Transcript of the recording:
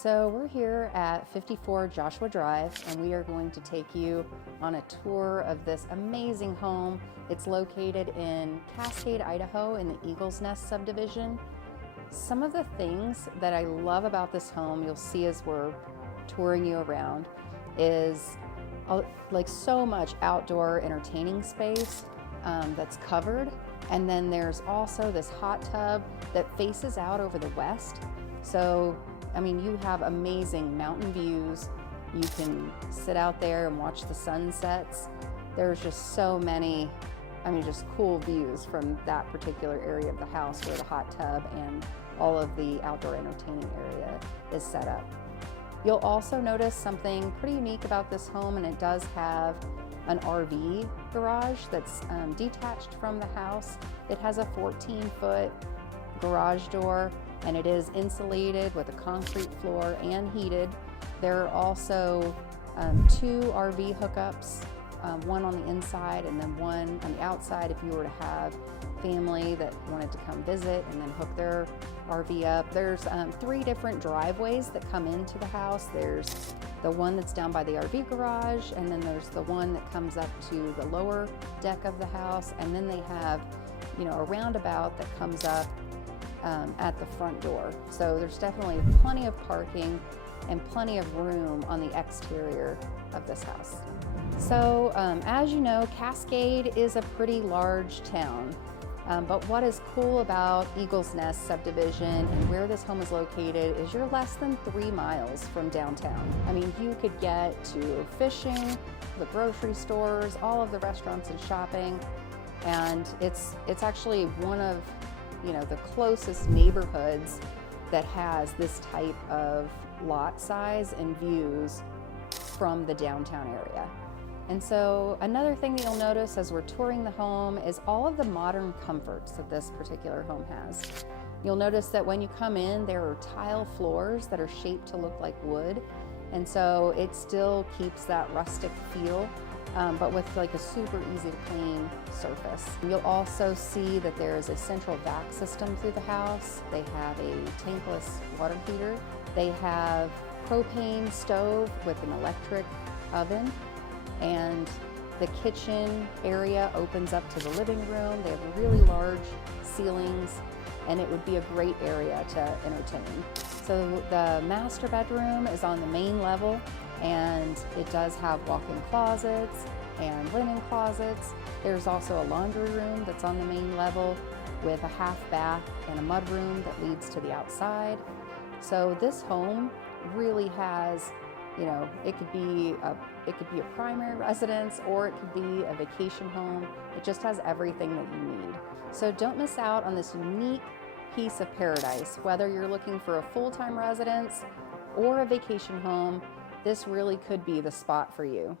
So we're here at 54 Joshua Drive, and we are going to take you on a tour of this amazing home. It's located in Cascade, Idaho in the Eagles Nest subdivision. Some of the things that I love about this home, you'll see as we're touring you around, is like so much outdoor entertaining space that's covered. And then there's also this hot tub that faces out over the west. So I mean, you have amazing mountain views. You can sit out there and watch the sunsets. There's just so many, just cool views from that particular area of the house where the hot tub and all of the outdoor entertaining area is set up. You'll also notice something pretty unique about this home, and it does have an RV garage that's detached from the house. It has a 14-foot garage door, and it is insulated with a concrete floor and heated. There are also two RV hookups, one on the inside and then one on the outside if you were to have family that wanted to come visit and then hook their RV up. There's three different driveways that come into the house. There's the one that's down by the RV garage, and then there's the one that comes up to the lower deck of the house, and then they have a roundabout that comes up at the front door. So there's definitely plenty of parking and plenty of room on the exterior of this house. So as you know, Cascade is a pretty large town. But what is cool about Eagles Nest subdivision and where this home is located is you're less than 3 miles from downtown. You could get to fishing, the grocery stores, all of the restaurants and shopping, and it's actually one of the closest neighborhoods that has this type of lot size and views from the downtown area. And so another thing that you'll notice as we're touring the home is all of the modern comforts that this particular home has. You'll notice that when you come in, there are tile floors that are shaped to look like wood, and so it still keeps that rustic feel, but with like a super easy to clean surface. You'll also see that there is a central vac system through the house. They have a tankless water heater. They have propane stove with an electric oven, and the kitchen area opens up to the living room. They have really large ceilings, and it would be a great area to entertain. So the master bedroom is on the main level, and it does have walk-in closets and linen closets. There's also a laundry room that's on the main level with a half bath and a mud room that leads to the outside. So this home really has, it could be a primary residence, or it could be a vacation home. It just has everything that you need. So don't miss out on this unique piece of paradise. Whether you're looking for a full-time residence or a vacation home, this really could be the spot for you.